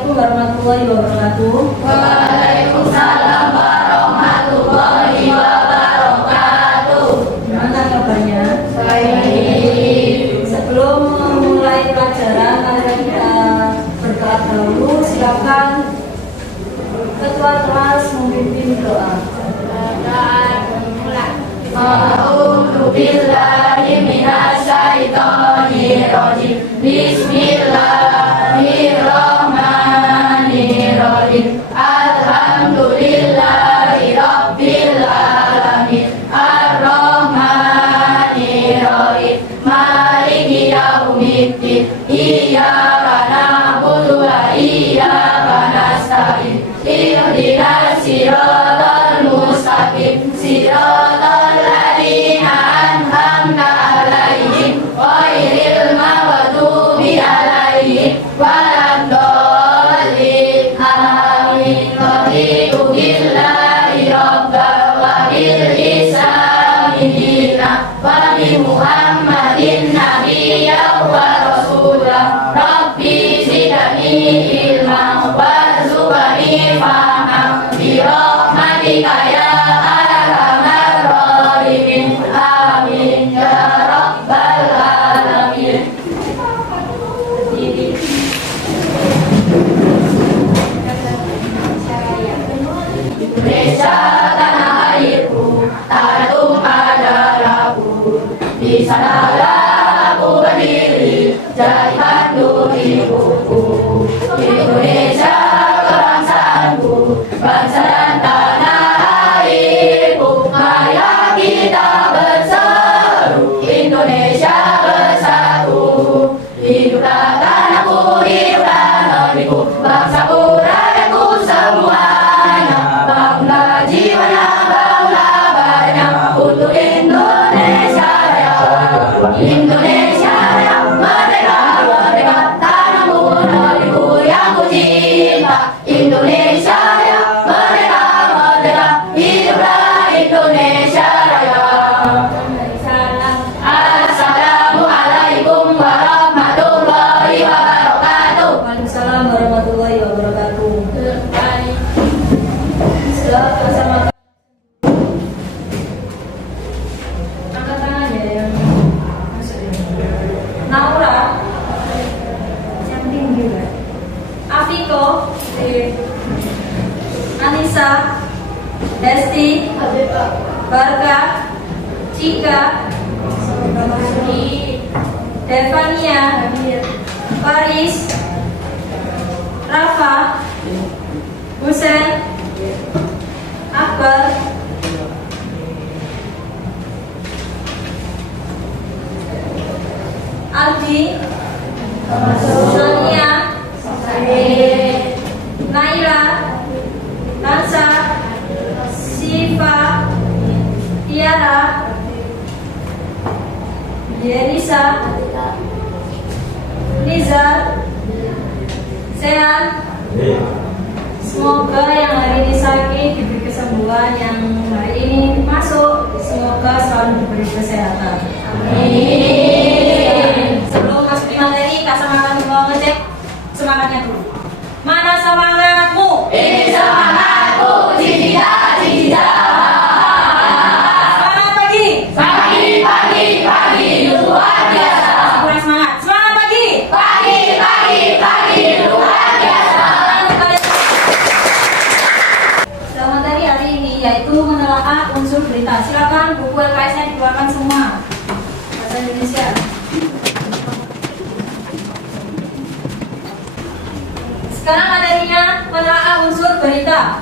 Assalamualaikum warahmatullahi wabarakatuh. Waalaikumsalam warahmatullahi wabarakatuh. Gimana kabarnya? Baik. Sebelum memulai pelajaran, mari kita berdoa dahulu. Silakan ketua kelas memimpin doa. A'udzu billahi minasy syaithanir rajim. Bismillahirrahmanirrahim. Alhamdulillahi rabbil alamin. Ar-rahmanir rahim. Maliki yaumiddin. Iyyaka na'budu wa iyyaka nasta'in. Ihdinas siratal mustaqim. Siratal ladzina an'amta 'alaihim ghairil maghdubi 'alaihim waladdallin. Amin. Raditu billahi rabban wa bil islami dinan wa bi Muhammadin nabiyyan wa rasulan. Rabbi zidni ilman warzuqni fahman bi rahmatika ya arhamar rahimin. Amin ya rabbal alamin. Indonesia tanah airku, tanah tumpah darahku. Di sanalah aku berdiri, jadi pandu hidupku. Indonesia kebangsaanku, bangsa dan tanah airku. Mari kita berseru, Indonesia bersatu. Hiduplah tanahku, hiduplah negeriku, bangsaku, rakyatku semuanya. Bangunlah jiwanya, bangunlah badannya untuk Indonesia Raya. Indonesia Raya, merdeka, merdeka, tanahmu, negeriku yang ku cinta. Indonesia Raya, merdeka, merdeka, hiduplah Indonesia Raya. Assalamualaikum warahmatullahi wabarakatuh. Waalaikumsalam warahmatullahi wabarakatuh. Silakan sama angkat tangan ya yang masuk ini. Naura yang tinggi kan? Afiko, Anissa, Desti, Barka, Cika, Devania, Paris, Rafa, Husen, Akbar, Aldi, Sonia, Naila, Nansa, Siva, Tiara, Yenisa, Nizar, Sehan. Semoga yang hari ini sakit diberi kesembuhan, yang hari ini masuk semoga selalu diberi kesehatan. Amin. Sebelum masuk di materi, Kak Semangat mau ngecek semangatnya dulu. Mana semangatmu? Ini semangatku, tidak, tidak. Semangat pagi. Pagi, pagi, pagi, luar biasa. Kurang semangat. Semangat pagi. Pagi, pagi, pagi, luar biasa. Materi hari ini yaitu menelaah unsur berita. Silakan buku LKS-nya dikeluarkan semua. Bahasa Indonesia. Sekarang materinya menelaah unsur berita.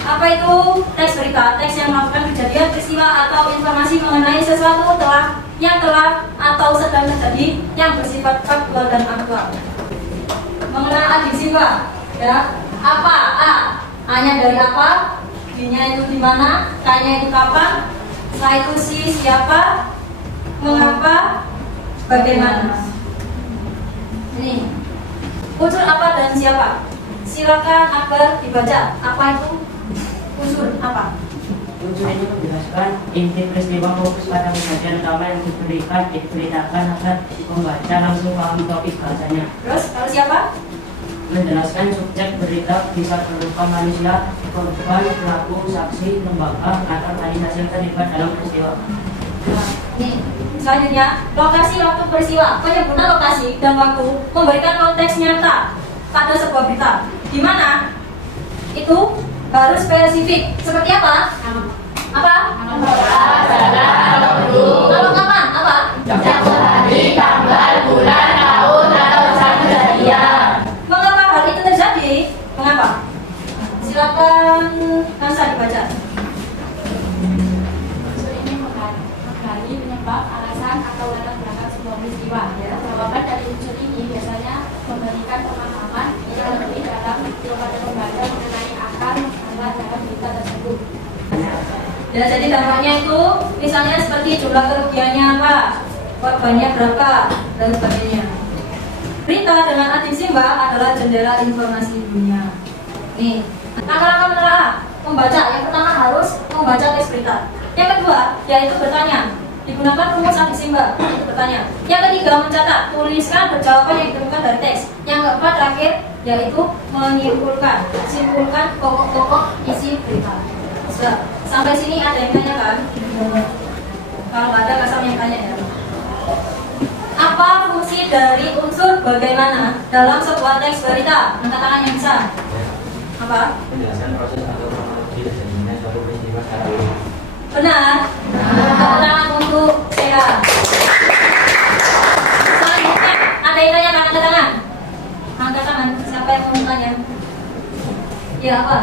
Apa itu teks berita? Teks yang melakukan kejadian, peristiwa atau informasi mengenai sesuatu yang telah atau sedang terjadi yang bersifat faktual dan aktual. Mengenal adiksi, Pak. Ya. Apa? A-nya dari apa? B-nya itu di mana? K-nya itu kapan? Setelah itu si siapa? Mengapa? Bagaimana? Ini unsur apa dan siapa? Silakan Akbar dibaca. Apa itu unsur apa? Unsur ini menjelaskan inti peristiwa, fokus pada kejadian utama yang diberitakan agar membaca langsung paham topik bahasanya. Terus kalau siapa? menjelaskan subjek berita bisa berupa manusia, korban, pelaku, saksi, lembaga, atau organisasi yang terlibat dalam peristiwa. Ini selanjutnya, lokasi waktu peristiwa. Penyebutan lokasi dan waktu memberikan konteks nyata pada sebuah berita, di mana itu harus spesifik. Seperti apa? Apa? Kalau kapan? Apa? Hari, tanggal, bulan, tahun, atau saat kejadian. Mengapa hal itu terjadi? Mengapa? Silakan Nasa dibaca. Unsur ini menggali penyebab, alasan, atau latar belakang sebuah peristiwa. Jawaban dari unsur ini biasanya memberikan pemahaman yang lebih dalam kepada pembaca mengenai akar masalah dalam berita tersebut. Ya, jadi dampaknya itu misalnya seperti jumlah kerugiannya apa, korbannya berapa, dan sebagainya. Berita dengan arti simbah adalah jendela informasi dunia. Nih, langkah-langkah menelaah membaca. Yang pertama harus membaca teks berita. Yang kedua yaitu bertanya. Digunakan rumus arti simbah, itu bertanya. Yang ketiga mencatat, tuliskan jawaban yang ditemukan dari teks. Yang keempat terakhir yaitu menyimpulkan, simpulkan pokok-pokok isi berita. Sudah, sampai sini ada yang tanya kan? Kalau ada kasam yang tanya ya. Apa fungsi dari unsur bagaimana dalam sebuah teks berita? Angkat tangan yang bisa. Apa? Menjelaskan proses atau kronologi terjadinya suatu peristiwa secara umum. Benar. Angkat tangan untuk Seha. Selanjutnya, ada yang tanya kan? Angkat tangan. Angkat tangan. Siapa yang mau tanya? Ya apa?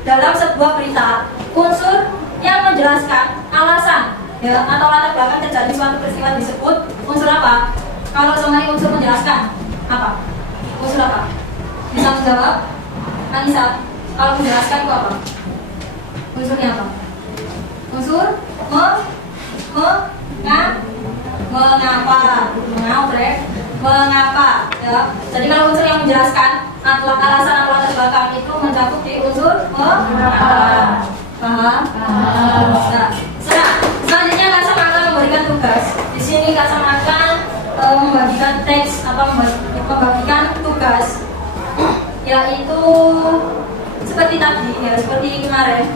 Dalam sebuah berita, unsur yang menjelaskan alasan ya atau latar belakang terjadi suatu peristiwa disebut unsur apa? Kalau semuanya unsur menjelaskan apa? Unsur apa? Bisa menjawab? Anissa, kalau menjelaskan itu apa? Unsurnya apa? Unsur mengapa ya. Jadi kalau unsur yang menjelaskan atau alasan atau latar belakang itu mencakup di unsur mengapa. Paham? Nah, selanjutnya Kasam akan memberikan tugas. Di sini Kasam akan membagikan teks membagikan tugas yaitu seperti tadi ya, seperti kemarin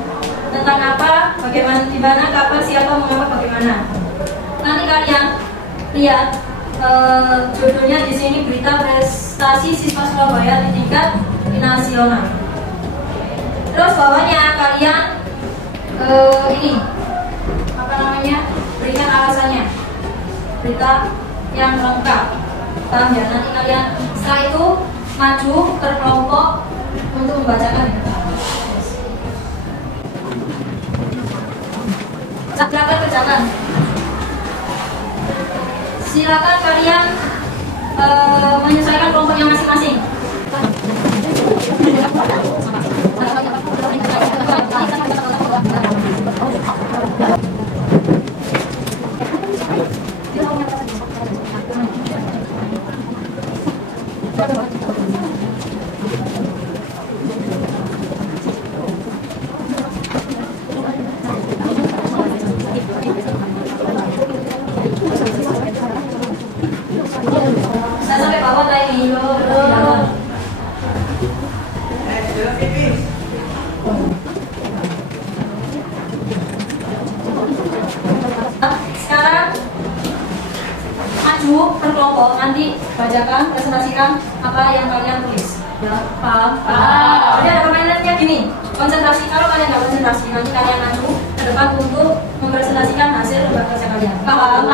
tentang apa, bagaimana, di mana, kapan, siapa, mengapa, bagaimana. Nanti kalian lihat judulnya di sini berita prestasi siswa Surabaya di tingkat nasional. Terus bawahnya kalian ini apa namanya, berikan alasannya, berita yang lengkap. Paham ya? Nanti kalian setelah itu maju berkelompok untuk membacakan. Silakan kerjakan. Silakan kalian menyesuaikan kelompoknya masing-masing. Saya sampai bawah tadi. Sekarang maju berkelompok, nanti bacakan, presentasikan apa yang kalian tulis. Ya, paham? Jadi ada permainannya gini, konsentrasi. Kalau kalian nggak konsentrasi, nanti kalian maju ke depan untuk mempresentasikan hasil lembaga kerja kalian. Paham?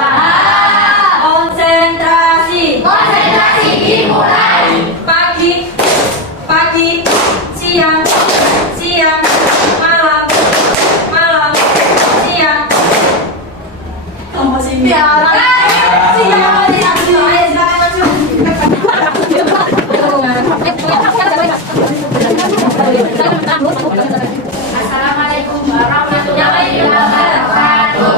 Konsentrasi. Konsentrasi dimulai. Pagi, siang, malam, siang. Tombol sini. Assalamualaikum warahmatullahi wabarakatuh.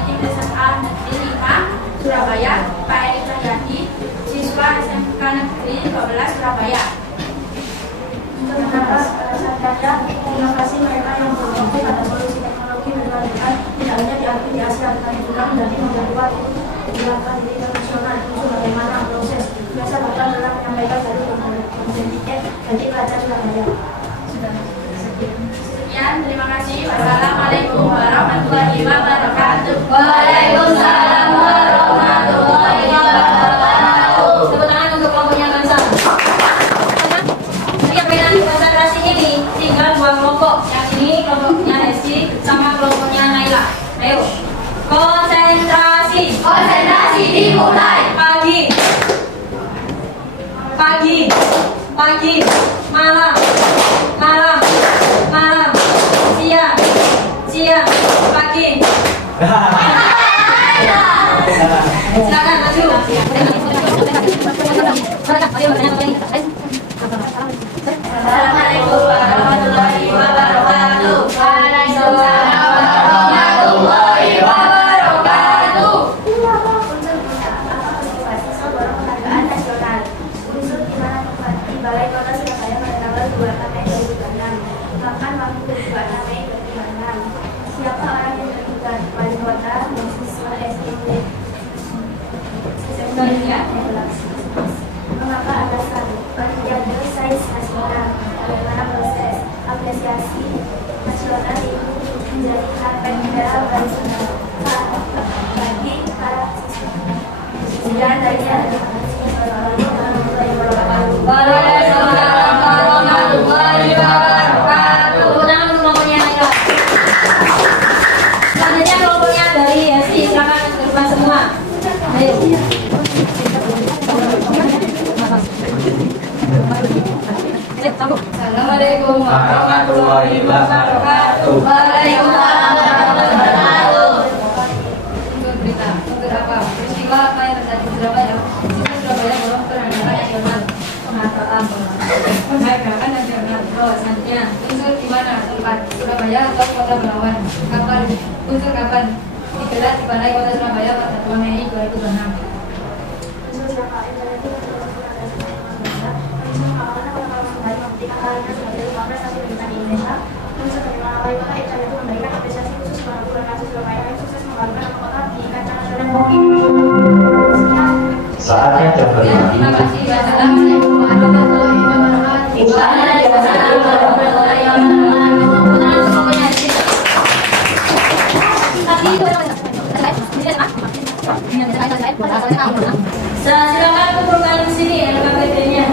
Pendidik SMA Negeri 5 Surabaya, Pak Eri Cahyadi, siswa SMK Negeri 12 Surabaya. Untuk menambah sadar, inovasi mereka yang berfokus pada solusi teknologi berkelanjutan tidak hanya diakui di Asia tetapi juga menjadi memperkuat untuk dilakukan di internasional. Itu bagaimana proses biasa bahkan dalam menyampaikan dari pendidikan bagi pelajar Surabaya. Sudah sekian. Sekian, terima kasih. Wassalamualaikum warahmatullahi wabarakatuh. Waalaikumsalam warahmatullahi wabarakatuh. Tepuk tangan untuk kelompoknya bangsa. Setiap permainan konsentrasi ini tinggal dua kelompok. Yang ini kelompoknya Hesti sama kelompoknya Naila. Ayo, konsentrasi. Konsentrasi dimulai. Pagi, pagi, pagi, malam, malam, malam, siang, siang, pagi. Silakan maju. Assalamualaikum warahmatullahi wabarakatuh. Waalaikumsalam warahmatullahi wabarakatuh. Unsur motivasi sebuah penghargaan nasional. Unsur di mana tempat di Balai Kota Surabaya pada tanggal 2 Mei 2006. Makan waktu 2 Mei 2006. Siapa orang yang terlibat? Wali kota, mahasiswa SMK. Mengapa alasan? Olimpiade Sains Nasional. Bagaimana proses? Apresiasi nasional ini menjadi karpet merah bagi para siswa. Sekian dari saya. Waalaikumsalam warahmatullahi wabarakatuh. Tepuk tangan untuk kelompoknya Naila. Selanjutnya kelompoknya dari Hesti. Silakan ke depan semua. Ayo. Assalamualaikum warahmatullahi wabarakatuh. Waalaikumsalam warahmatullahi wabarakatuh. Untuk berita, untuk apa? Peristiwa apa yang terjadi di Surabaya? Siswa Surabaya dalam perhelatan nasional. Penghargaan nasional. Oh, selanjutnya, unsur di mana? Tempat Surabaya atau Kota Belawan? Kapan? Unsur kapan? Digelar di Balai Kota Surabaya pada 2 Mei 2006. Saatnya jam berlima. Terima kasih. Wassalamualaikum warahmatullahi wabarakatuh. Waalaikumsalam warahmatullahi wabarakatuh. Silakan kumpulkan di sini LKPD-nya.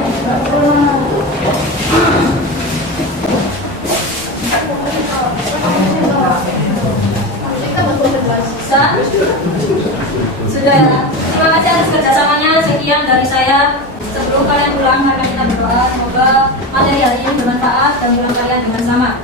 Sudah. Terima kasih atas kerjasamanya. Sekian dari saya. Sebelum kalian pulang, mari kita berdoa. Semoga materi hari ini bermanfaat dan pulang kalian dengan selamat.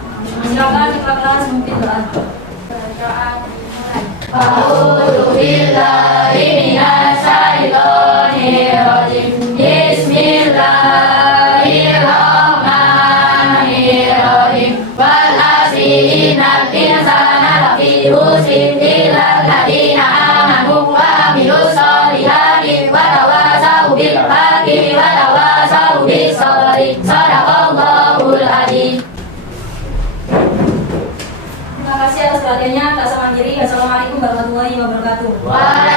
Silakan di kelas mungkin doa. Doa dimulai. A'udzu billahi minasy syaithanir rajim. Bismillahirrahmanirrahim. Wal 'asri innal insana lafi khusrin illa alladziina aamanu wa 'amilus sholihati wa tawassaw bil haqqi wa tawassaw bis sabri. Shadaqallahul 'adzim. Terima kasih atas perhatiannya. Tak sama diri. Assalamualaikum warahmatullahi wabarakatuh. Waalaikumsalam